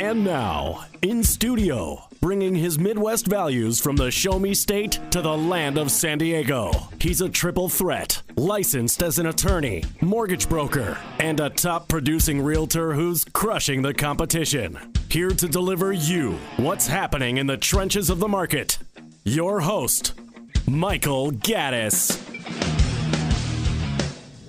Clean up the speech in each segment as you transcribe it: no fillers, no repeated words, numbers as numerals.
And now, in studio, bringing his Midwest values from the Show Me State to the land of San Diego. He's a triple threat, licensed as an attorney, mortgage broker, and a top producing realtor who's crushing the competition. Here to deliver you what's happening in the trenches of the market. Your host, Michael Gaddis.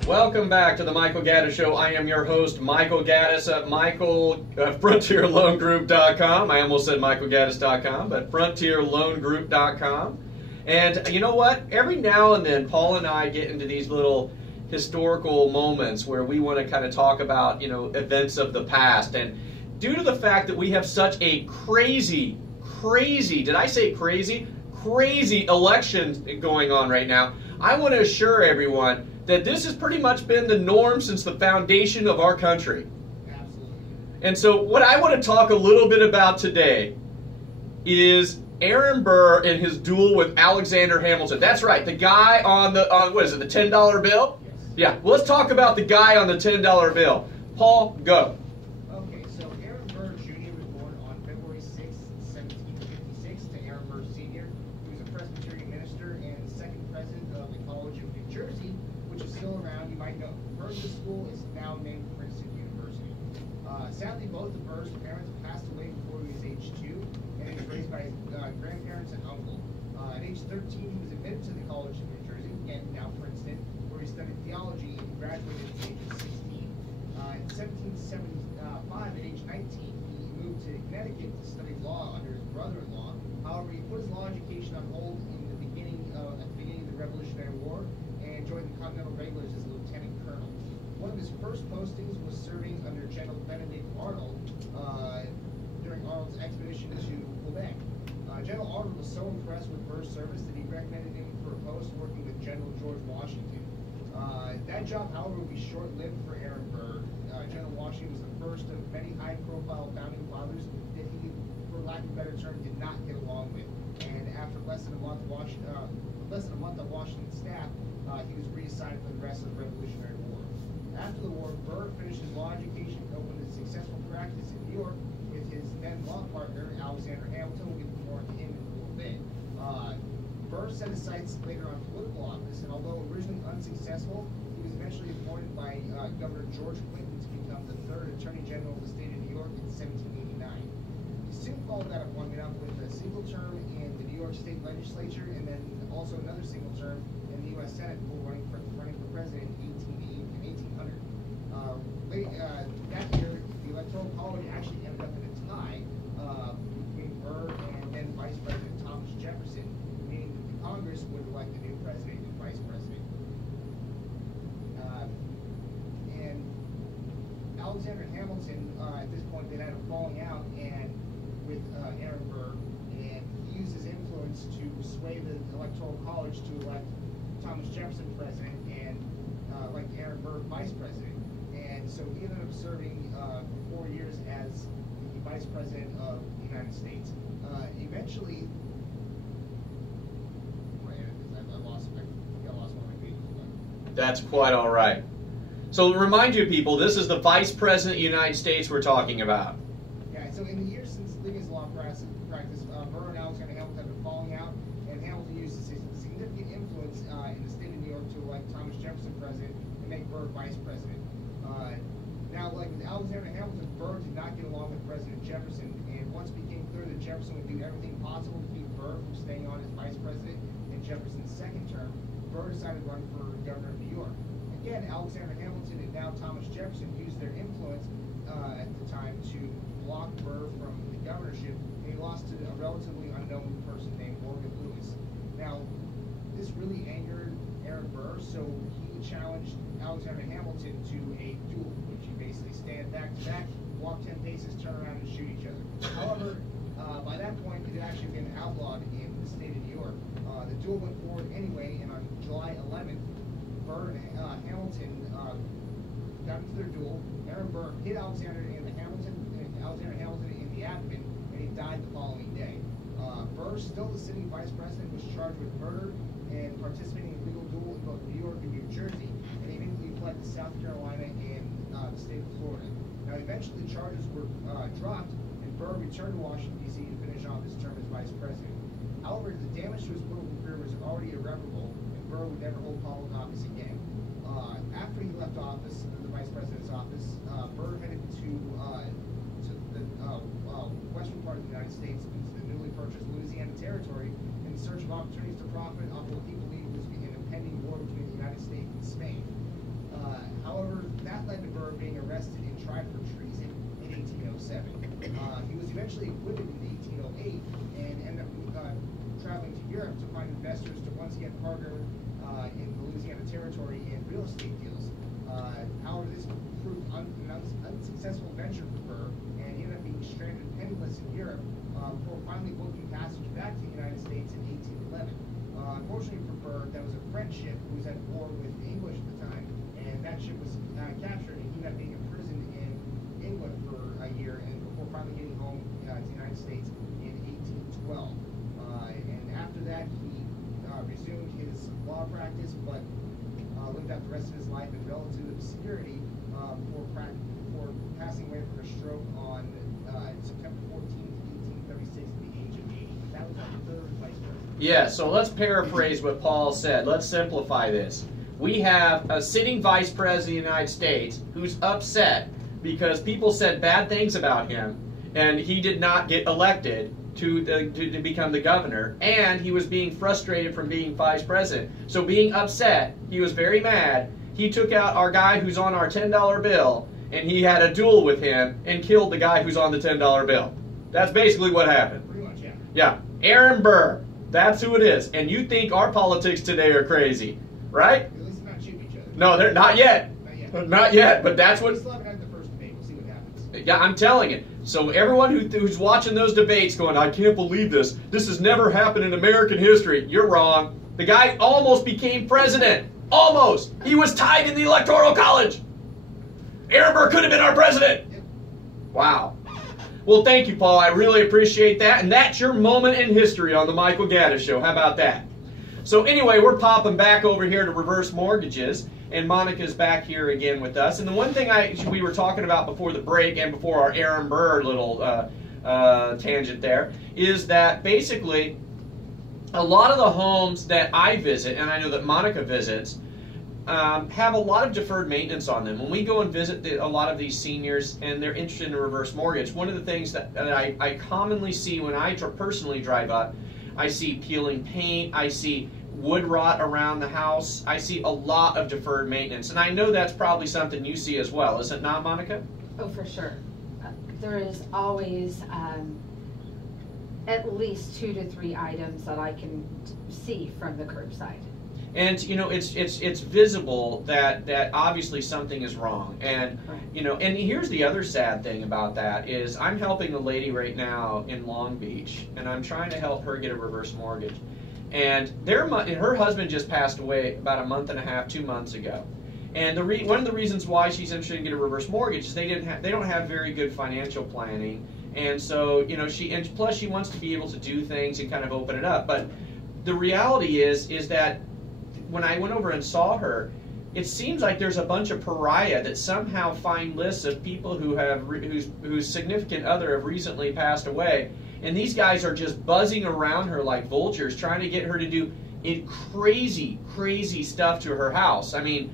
Welcome back to the Michael Gaddis Show. I am your host, Michael Gaddis at FrontierLoanGroup.com. I almost said MichaelGaddis.com, but FrontierLoanGroup.com. And you know what? Every now and then, Paul and I get into these little historical moments where we want to kind of talk about, events of the past. And due to the fact that we have such a crazy, did I say crazy? Crazy election going on right now, I want to assure everyone that this has pretty much been the norm since the foundation of our country. Absolutely. And so what I want to talk a little bit about today is Aaron Burr and his duel with Alexander Hamilton. That's right, the guy on the $10 bill? Yes. Yeah, well, let's talk about the guy on the $10 bill. Paul, go. Okay, so Aaron Burr Jr. was born on February 6, 1756 to Aaron Burr Sr., who was a Presbyterian minister and second president of the College of New Jersey, which is still around. You might know Princeton School is now named Princeton University. Sadly, both of Burr's parents passed away before he was age 2, and he was raised by his grandparents and uncle. At age 13, he was admitted to the College of New Jersey, again now Princeton, where he studied theology and graduated at the age of 16. In 1775, at age 19, he moved to Connecticut to study law under his brother-in-law. However, he put his law education on hold in the beginning of the Revolutionary War and joined the Continental Regulars as a lieutenant colonel. One of his first postings was serving under General Benedict Arnold during Arnold's expedition to Quebec. General Arnold was so impressed with Burr's service that he recommended him for a post working with General George Washington. That job, however, would be short-lived for Aaron Burr. General Washington was the first of many high-profile founding fathers that he, for lack of a better term, did not get along with. And after less than a month on Washington's staff, he was reassigned for the rest of the Revolutionary War. After the war, Burr finished his law education and opened a successful practice in New York with his then law partner, Alexander Hamilton. We'll get more into him in a little bit. Burr set his sights later on political office, and although originally unsuccessful, he was eventually appointed by Governor George Clinton to become the third Attorney General of the state of New York in 1789. He soon followed that appointment up with a single term in the New York State Legislature, and then also another single term in the U.S. Senate before running for president in 1800. That year, the Electoral College actually ended up in a tie between Burr and then Vice President Thomas Jefferson, meaning that the Congress would elect a new president and vice president. And Alexander Hamilton, at this point, they had a falling out with Aaron Burr, and he used his influence to sway the Electoral College to elect Thomas Jefferson president and elect Aaron Burr vice president. And so he ended up serving for 4 years as the vice president of the United States. Eventually, I lost one of my pages. That's quite all right. So to remind you people, this is the Vice President of the United States we're talking about. Yeah, so in the years since leaving his law practice, Burr and Alexander Hamilton have been falling out, and Hamilton used his significant influence in the state of New York to elect Thomas Jefferson president and make Burr vice president. Now, like with Alexander Hamilton, Burr did not get along with President Jefferson, and once it became clear that Jefferson would do everything possible to keep Burr from staying on as vice president in Jefferson's second term, Burr decided to run for governor of New York. Again, Alexander Hamilton and now Thomas Jefferson used their influence at the time to block Burr from the governorship, and he lost to a relatively unknown person named Morgan Lewis. Now, this really angered Aaron Burr, so he challenged Alexander Hamilton to a duel, which you basically stand back to back, walk 10 paces, turn around, and shoot each other. However, by that point, it had actually been outlawed in the state of New York. The duel went forward anyway, and on July 11th, Burr and Hamilton got into their duel. Aaron Burr hit Alexander Hamilton in the abdomen, and he died the following day. Burr, still the sitting vice president, was charged with murder and participating in a legal duel in both New York and New Jersey, and he immediately fled to South Carolina and the state of Florida. Now, eventually, charges were dropped, and Burr returned to Washington, D.C. to finish off his term as vice president. However, the damage to his political career was already irreparable, and Burr would never hold public office again. After he left office, the vice president's office, Burr headed to the western part of the United States, into the newly purchased Louisiana Territory, in search of opportunities to profit off what he believed was an impending war between the United States and Spain. However, that led to Burr being arrested and tried for treason in 1807. He was eventually acquitted in 1808 and ended up traveling to Europe to find investors to once again partner in the Louisiana Territory in real estate deals. However, this proved an unsuccessful venture for Burr, and he ended up being stranded penniless in Europe before finally booking passage back to the United States in 1811. Unfortunately for Burr, that was a French ship who was at war with the English at the time, and that ship was captured, and he ended up being imprisoned in England for a year, and before finally getting home to the United States in 1812. And after that, he resumed his law practice, but lived out the rest of his life in relative obscurity before passing away from a stroke on September 14th, 1836, at the age of 80. That was our third vice president. Yeah, so let's paraphrase what Paul said. Let's simplify this. We have a sitting vice president of the United States who's upset because people said bad things about him, and he did not get elected to become the governor, and he was being frustrated from being vice president. So being upset, he was very mad. He took out our guy who's on our $10 bill, and he had a duel with him and killed the guy who's on the $10 bill. That's basically what happened. Pretty much, yeah. Yeah, Aaron Burr. That's who it is. And you think our politics today are crazy, right? At least not shooting each other. No, they're not yet. Not yet. Not yet, but that's what... We still haven't had the first debate. We'll see what happens. Yeah, I'm telling you. So everyone who's watching those debates going, I can't believe this. This has never happened in American history. You're wrong. The guy almost became president. Almost. He was tied in the Electoral College. Aaron Burr could have been our president. Yep. Wow. Well, thank you, Paul. I really appreciate that. And that's your moment in history on the Michael Gaddis Show. How about that? So anyway, we're popping back over here to reverse mortgages. And Monica's back here again with us. And the one thing we were talking about before the break and before our Aaron Burr little tangent there is that basically a lot of the homes that I visit, and I know that Monica visits, have a lot of deferred maintenance on them. When we go and visit a lot of these seniors and they're interested in a reverse mortgage, one of the things that I commonly see when I personally drive up, I see peeling paint, I see wood rot around the house. I see a lot of deferred maintenance, and I know that's probably something you see as well, is it not, Monica? Oh, for sure. There is always at least 2 to 3 items that I can see from the curbside. And you know, it's visible that obviously something is wrong, and you know, and here's the other sad thing about that is I'm helping a lady right now in Long Beach, and I'm trying to help her get a reverse mortgage. And her husband just passed away about a month and a half, 2 months ago. And one of the reasons why she's interested in getting a reverse mortgage is they don't have very good financial planning. And so, you know, plus she wants to be able to do things and kind of open it up. But the reality is that when I went over and saw her, it seems like there's a bunch of pariah that somehow find lists of people whose significant other have recently passed away. And these guys are just buzzing around her like vultures, trying to get her to do crazy, crazy stuff to her house. I mean,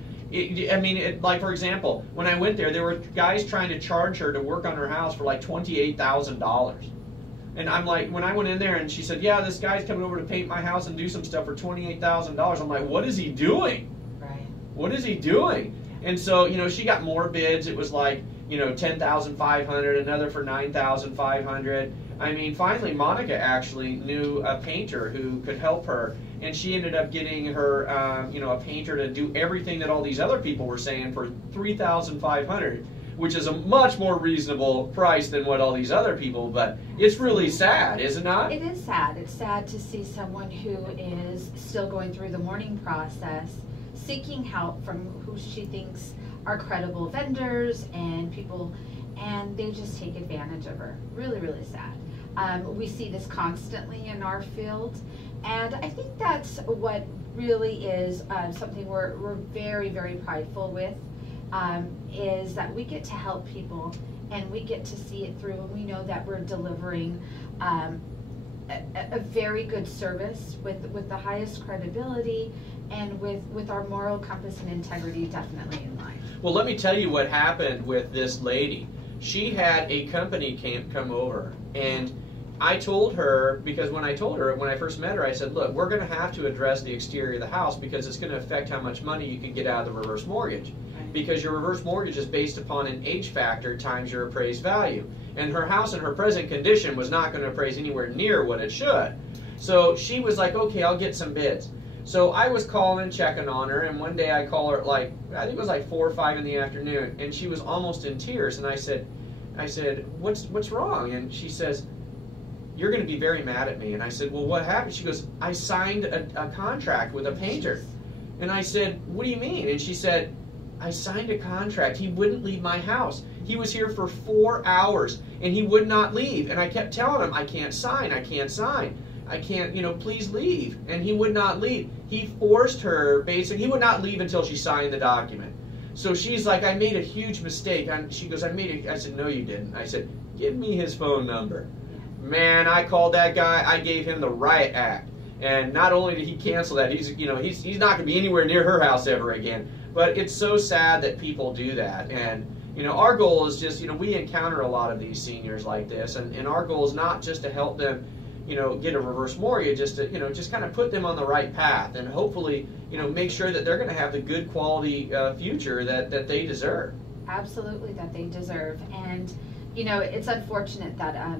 like for example, when I went there were guys trying to charge her to work on her house for like $28,000. And I'm like, when I went in there and she said, yeah, this guy's coming over to paint my house and do some stuff for $28,000. I'm like, what is he doing? Right. What is he doing? And so, you know, she got more bids. It was like, you know, $10,500, another for $9,500. I mean, finally, Monica actually knew a painter who could help her, and she ended up getting her, you know, a painter to do everything that all these other people were saying for $3,500, which is a much more reasonable price than what all these other people. But it's really sad, is it not? It is sad. It's sad to see someone who is still going through the mourning process, seeking help from who she thinks are credible vendors and people, and they just take advantage of her. Really, really sad. We see this constantly in our field, and I think that's what really is something we're very, very prideful with, is that we get to help people and we get to see it through, and we know that we're delivering a very good service with the highest credibility, and with our moral compass and integrity definitely in line. Well, let me tell you what happened with this lady. She had a company come over, and I told her, because when I first met her, I said, look, we're going to have to address the exterior of the house because it's going to affect how much money you can get out of the reverse mortgage. Because your reverse mortgage is based upon an H factor times your appraised value. And her house in her present condition was not going to appraise anywhere near what it should. So she was like, okay, I'll get some bids. So I was calling, checking on her, and one day I call her I think it was like 4 or 5 in the afternoon, and she was almost in tears. And I said, what's wrong? And she says, you're going to be very mad at me. And I said, well, what happened? She goes, I signed a contract with a painter. And I said, what do you mean? And she said, I signed a contract. He wouldn't leave my house. He was here for 4 hours, and he would not leave. And I kept telling him, I can't sign, I can't sign. I can't, please leave. And he would not leave. He forced her, basically, he would not leave until she signed the document. So she's like, I made a huge mistake. She goes, I said, no, you didn't. I said, give me his phone number. Man, I called that guy. I gave him the riot act. And not only did he cancel that, he's not going to be anywhere near her house ever again. But it's so sad that people do that. And, our goal is just, we encounter a lot of these seniors like this. And our goal is not just to help them, get a reverse mortgage, just to, just kind of put them on the right path. And hopefully, make sure that they're going to have the good quality future that they deserve. Absolutely, that they deserve. And, it's unfortunate that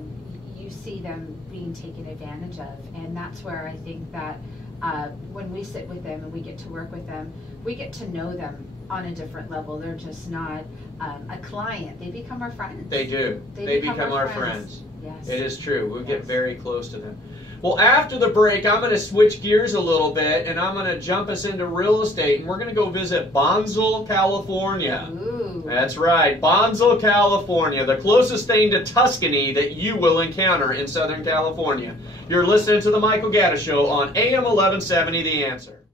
you see them being taken advantage of. And that's where I think that when we sit with them and we get to work with them, we get to know them on a different level. They're just not a client. They become our friends. They do. They become our friends. Yes. It is true. We get very close to them. Well, after the break, I'm going to switch gears a little bit, and I'm going to jump us into real estate, and we're going to go visit Bonsall, California. Ooh. That's right, Bonsall, California, the closest thing to Tuscany that you will encounter in Southern California. You're listening to The Michael Gaddis Show on AM 1170, The Answer.